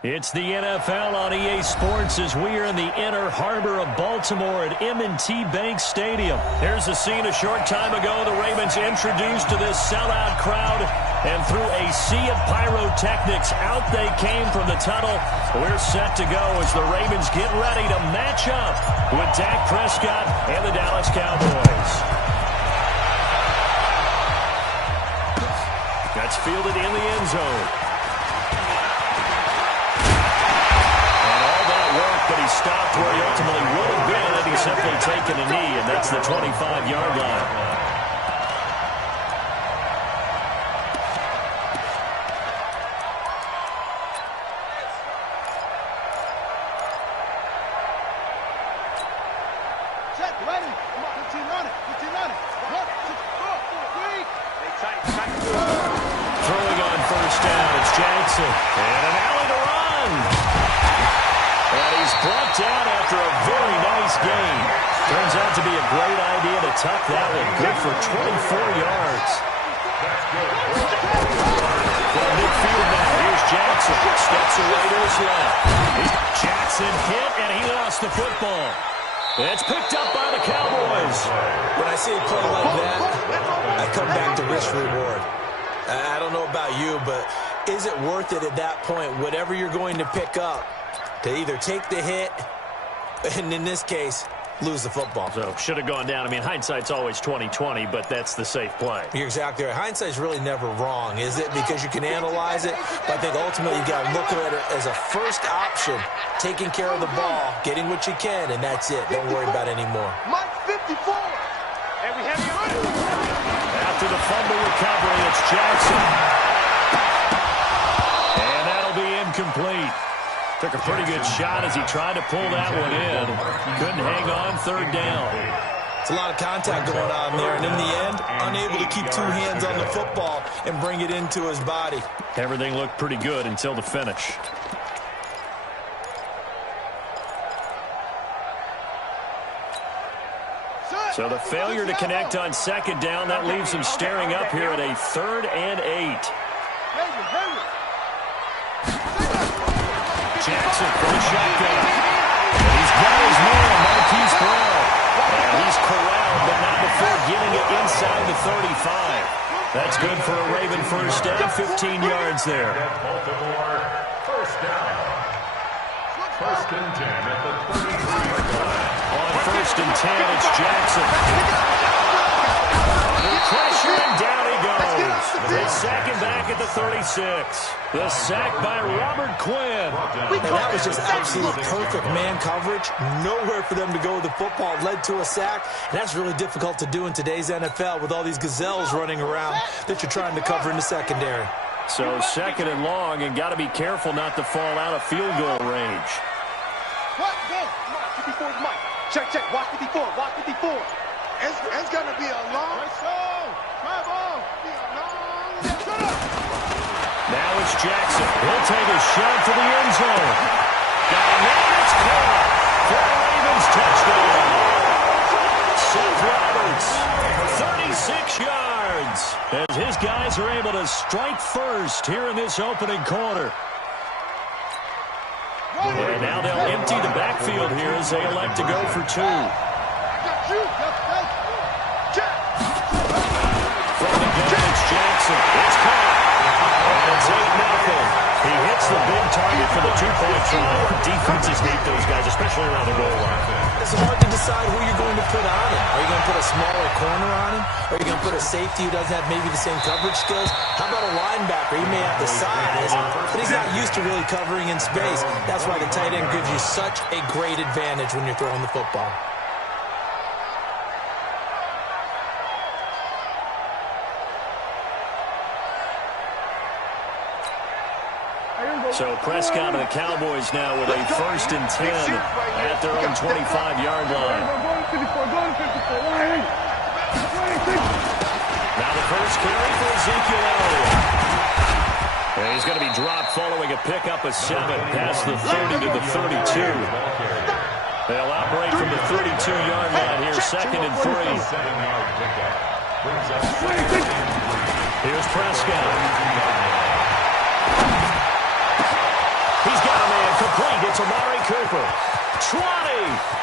It's the NFL on EA Sports as we are in the inner harbor of Baltimore at M&T Bank Stadium. Here's a scene a short time ago. The Ravens introduced to this sellout crowd, and through a sea of pyrotechnics, out they came from the tunnel. We're set to go as the Ravens get ready to match up with Dak Prescott and the Dallas Cowboys. That's fielded in the end zone. But he stopped where he ultimately would have been had he simply taken a knee, and that's the 25-yard line. Throwing on first down, it's Jackson. And an alley to run. And he's brought down after a very nice gain. Turns out to be a great idea to tuck that one. Good for 24 yards. From midfield now, here's Jackson. Steps away to his left. Jackson hit, and he lost the football. It's picked up by the Cowboys. When I see a play like that, I come back to risk-reward. I don't know about you, but is it worth it at that point, whatever you're going to pick up, to either take the hit, and in this case, lose the football? So, should have gone down. I mean, hindsight's always 20/20, but that's the safe play. You're exactly right. Hindsight's really never wrong, is it? Because you can analyze it, but I think ultimately you got to look at it as a first option, taking care of the ball, getting what you can, and that's it. Don't worry about it anymore. Mike 54. And we have you running. After the fumble recovery, it's Jackson. And that'll be incomplete. Took a pretty good shot as he tried to pull that one in. Couldn't hang on, third down. It's a lot of contact going on there, and in the end, unable to keep two hands on the football and bring it into his body. Everything looked pretty good until the finish. So the failure to connect on second down, that leaves him staring up here at a 3rd and 8. Jackson for the shotgun. And he's got his man, Marquise Brown. And he's corralled, but not before getting it inside the 35. That's good for a Raven first down, 15 yards there. Baltimore, first down. First and 10 at the 33-yard line. On first and 10, it's Jackson. The pressure, and down he goes. They sack him back at the 36. The sack by Robert Quinn. And that was just absolute perfect man coverage. Nowhere for them to go with the football. Led to a sack. And that's really difficult to do in today's NFL with all these gazelles running around that you're trying to cover in the secondary. So second and long, and got to be careful not to fall out of field goal range. What? Go. Mike 54 is Mike. Check, check. Watch 54. Watch 54. It's going to be a long Now it's Jackson. He'll take a shot to the end zone. And then it's caught for a Ravens touchdown. Seth Roberts, 36 yards, as his guys are able to strike first here in this opening quarter. And now they'll empty the backfield here as they elect to go for 2. From the gun, it's Jackson. It's caught. And it's 8-0. He hits the big target for the 2-point try. Defenses need those guys, especially around the goal line. It's hard to decide who you're going to put on him. Are you going to put a smaller corner on him? Are you going to put a safety who doesn't have maybe the same coverage skills? How about a linebacker? He may have the size, but he's not used to really covering in space. That's why the tight end gives you such a great advantage when you're throwing the football. So Prescott and the Cowboys now with a 1st and 10 at their own 25-yard line. Now the first carry for Ezekiel Elliott. And he's going to be dropped following a pickup of 7 past the 30 to the 32. They'll operate from the 32-yard line here, 2nd and 3. Here's Prescott. He's got Amari Cooper. 20.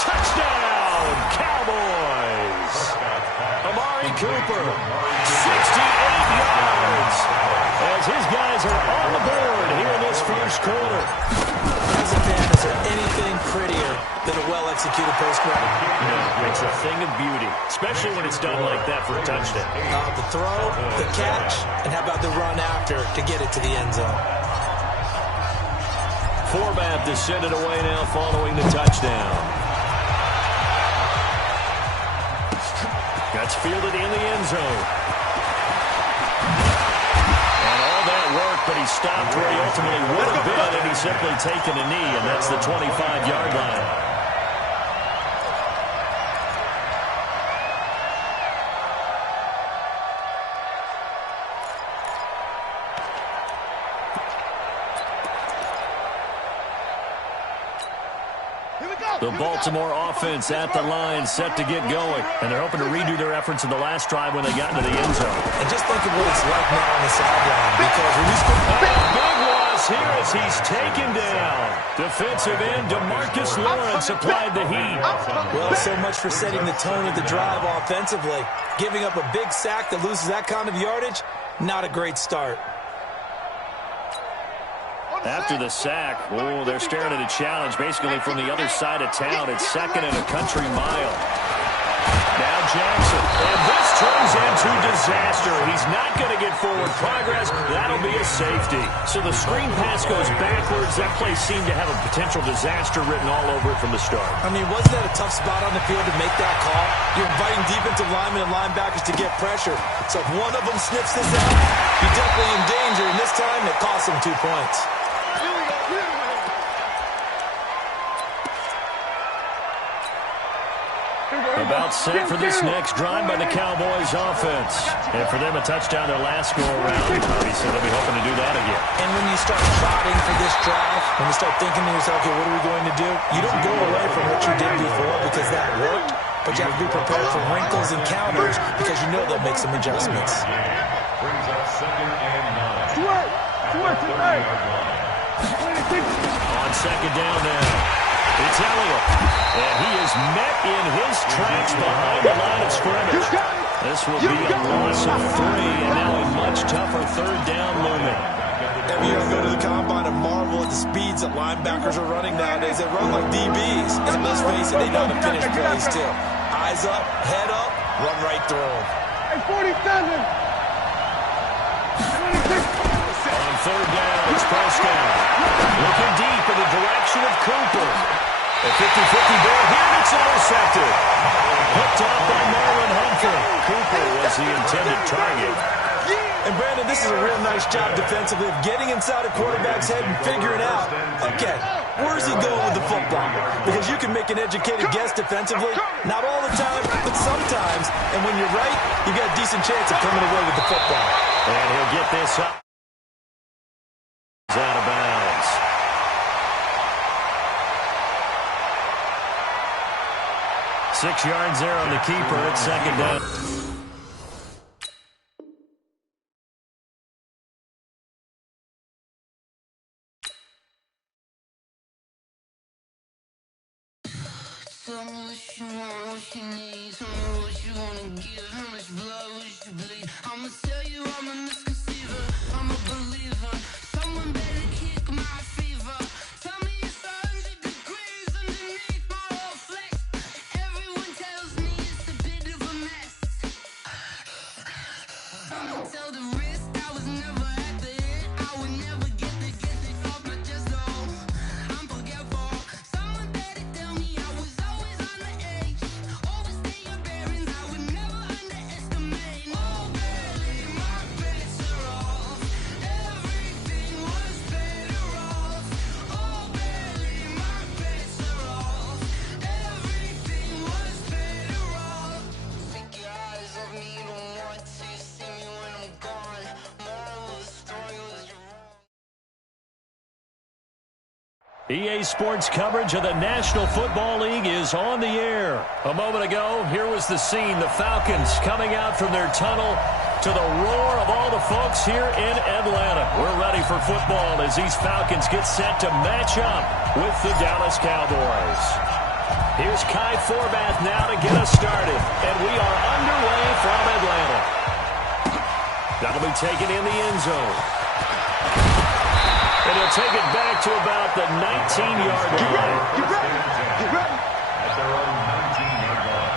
Touchdown, Cowboys. Amari Cooper, 68 yards. As his guys are on the board here in this first quarter. As a fan, is there anything prettier than a well-executed post-route? No, it's a thing of beauty, especially when it's done like that for a touchdown. The throw, the catch, and how about the run after to get it to the end zone? Forbath to send it away now following the touchdown. That's fielded in the end zone. And all that work, but he stopped where he ultimately would have been, and he's simply taken a knee, and that's the 25-yard line. The Baltimore offense at the line, set to get going. And they're hoping to redo their efforts in the last drive when they got into the end zone. And just think of what it's like now on the sideline. Because when you score... Big loss here as he's taken down. Defensive end DeMarcus Lawrence applied the heat. Well, so much for setting the tone of the drive offensively. Giving up a big sack that loses that kind of yardage, not a great start. After the sack, oh, they're staring at a challenge basically from the other side of town. It's second and a country mile. Now Jackson, and this turns into disaster. He's not going to get forward progress. That'll be a safety. So the screen pass goes backwards. That play seemed to have a potential disaster written all over it from the start. I mean, wasn't that a tough spot on the field to make that call? You're inviting defensive linemen and linebackers to get pressure. So if one of them sniffs this out, you're definitely in danger. And this time, it costs him 2 points. About set for this next drive by the Cowboys offense. And for them, a touchdown their last go-around. Obviously, they'll be hoping to do that again. And when you start plotting for this drive, when you start thinking to yourself, okay, what are we going to do? You don't go away from what you did before because that worked, but you have to be prepared for wrinkles and counters because you know they'll make some adjustments. Brings up second and 9. On second down now. It's Elliott, and he is met in his tracks behind the line of scrimmage. This will be a loss of 3, and now a much tougher third down looming. Every year I go to the combine and marvel at the speeds that linebackers are running nowadays. They run like DBs, and let's face it, they know how to finish plays too. Eyes up, head up, run right through them. Hey, 47! On third down, it's Prescott. Looking deep in the direction of Cooper. A 50-50 ball here, and it's intercepted. Hooked off by Marlon Humphrey. Cooper was the intended target. And Brandon, this is a real nice job defensively of getting inside a quarterback's head and figuring out, okay, where's he going with the football? Because you can make an educated guess defensively, not all the time, but sometimes. And when you're right, you got a decent chance of coming away with the football. And he'll get this up. Out of bounds. Six yards there on the keeper at second down. Tell me what you want, what you need. Tell me what you wanna give. How much blood would you bleed? I'ma tell you I'm a misconceiver. I'm a believer. Someone better kick my fever. Tell me it's 100 degrees underneath my whole flesh. Everyone tells me it's a bit of a mess. Someone tell the risk I was never at the end. I would never get this off my chest. No, I'm forgetful. Someone better tell me I was always on the edge. Overstay your bearings, I would never underestimate. Oh, barely my bets are off. Everything was better off. Oh, barely my bets are off. Everything was better off. Take your eyes off me, don't want to see me when I'm gone. Moral of the story was you're wrong. EA Sports coverage of the National Football League is on the air. A moment ago, here was the scene. The Falcons coming out from their tunnel to the roar of all the folks, here in Atlanta. We're ready for football as these Falcons get set to match up with the Dallas Cowboys. Here's Kelfab2's now to get us started, and we are underway from Atlanta. That'll be taken in the end zone. And he'll take it back to about the 19-yard line. Get ready. Get ready. At their own 19-yard line.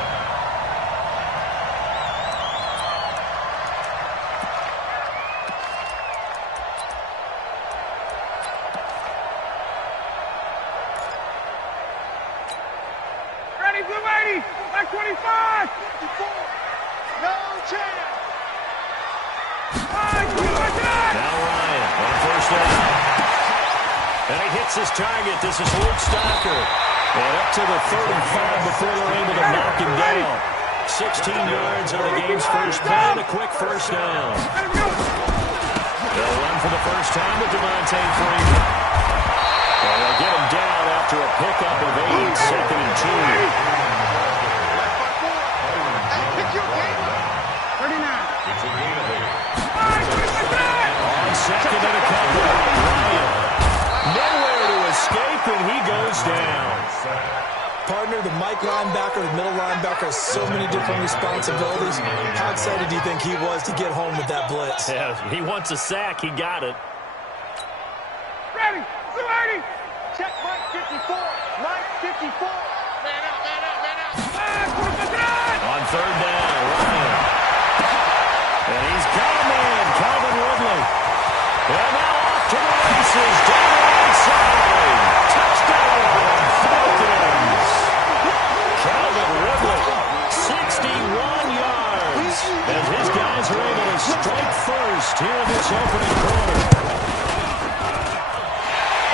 Ready, blue 80. Like 25. 54. No chance. Now Ryan on first down. And he hits his target. This is Luke Stocker. And up to the 35 before they're able to knock him down. 16 yards on the game's first play and a quick first down. They'll run for the first time with Devontae Freeman. And they'll get him down after a pickup of 8, second and 2. Pick your game up. 39. It's a gain of 8. On second and a couple. Ryan. Nowhere to escape, and he goes down. Partner, the Mike linebacker, the middle linebacker has so many different responsibilities. How excited do you think he was to get home with that blitz? Yeah, he wants a sack. He got it. Ready, blue 80. Check Mike 54. Mike 54. Man out, man out, man out. On third down, Ryan. And he's got a man, Calvin Ridley. And now off to the races, down the right side. Touchdown, Falcons. Calvin Ridley, 61 yards. As his guys are able to strike first here in this opening quarter.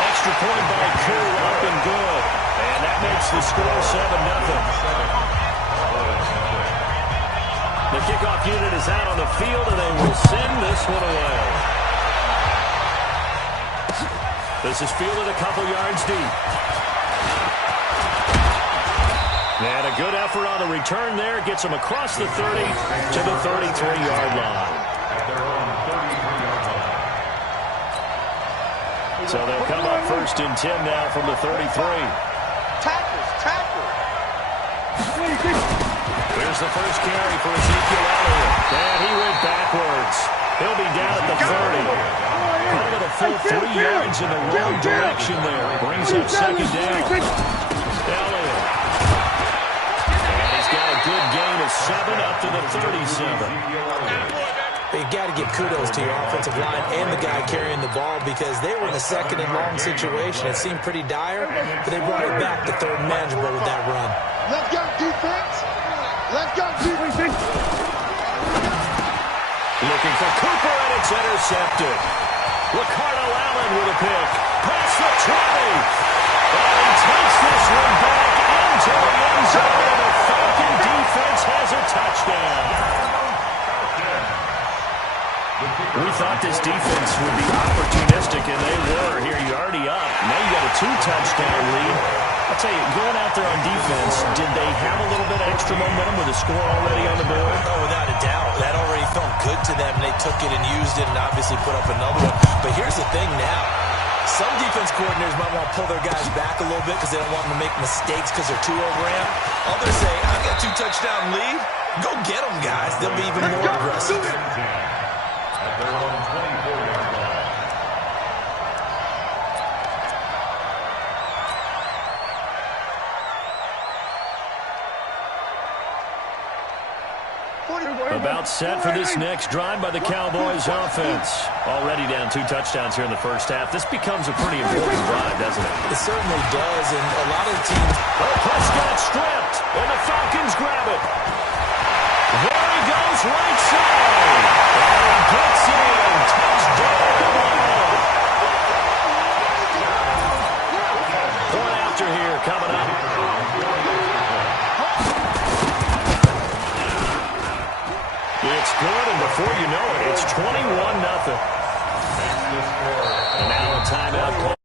Extra point by Koo, up and good. And that makes the score 7-0. The kickoff unit is out on the field, and they will send this one away. This is fielded a couple yards deep. And a good effort on the return there. Gets them across the 30 to the 33-yard line. At their own 33-yard line. So they'll come up first and 10 now from the 33. Tackle. Here's the first carry for Ezekiel Elliott. And he went backwards. He'll be down at the 30. Kind of a full 3 yards in the wrong direction there. Brings up second down. Elliott. And he's got a good gain of 7 up to the 37. You got to give kudos to your offensive line and the guy carrying the ball because they were in a second and long situation. It seemed pretty dire, but they brought it back to third manageable with that run. Let's go, defense. Let's go, defense. Looking for Cooper, and it's intercepted. Ricardo Allen with a pick. Past the 20. And he takes this one back into the end zone, and the Falcon defense has a touchdown. We thought this defense would be opportunistic, and they were. Here, you're already up. Now you got a 2-touchdown lead. I'll tell you, going out there on defense, did they have a little bit of extra momentum with a score already on the board? Oh, without a doubt. That already felt good to them. They took it and used it and obviously put up another one. But here's the thing now. Some defense coordinators might want to pull their guys back a little bit because they don't want them to make mistakes because they're too overamped. Others say, I got a 2-touchdown lead. Go get them, guys. They'll be even more aggressive. At their own 24-yard line. About set for this next drive by the Cowboys offense. Already down 2 touchdowns here in the first half. This becomes a pretty important drive, doesn't it? It certainly does, and a lot of the teams... Oh, Prescott stripped, and the Falcons grab it. There he goes, right side. And he gets in. Touchdown. Point after here coming up. It's good, and before you know it, it's 21-0. And now a timeout call.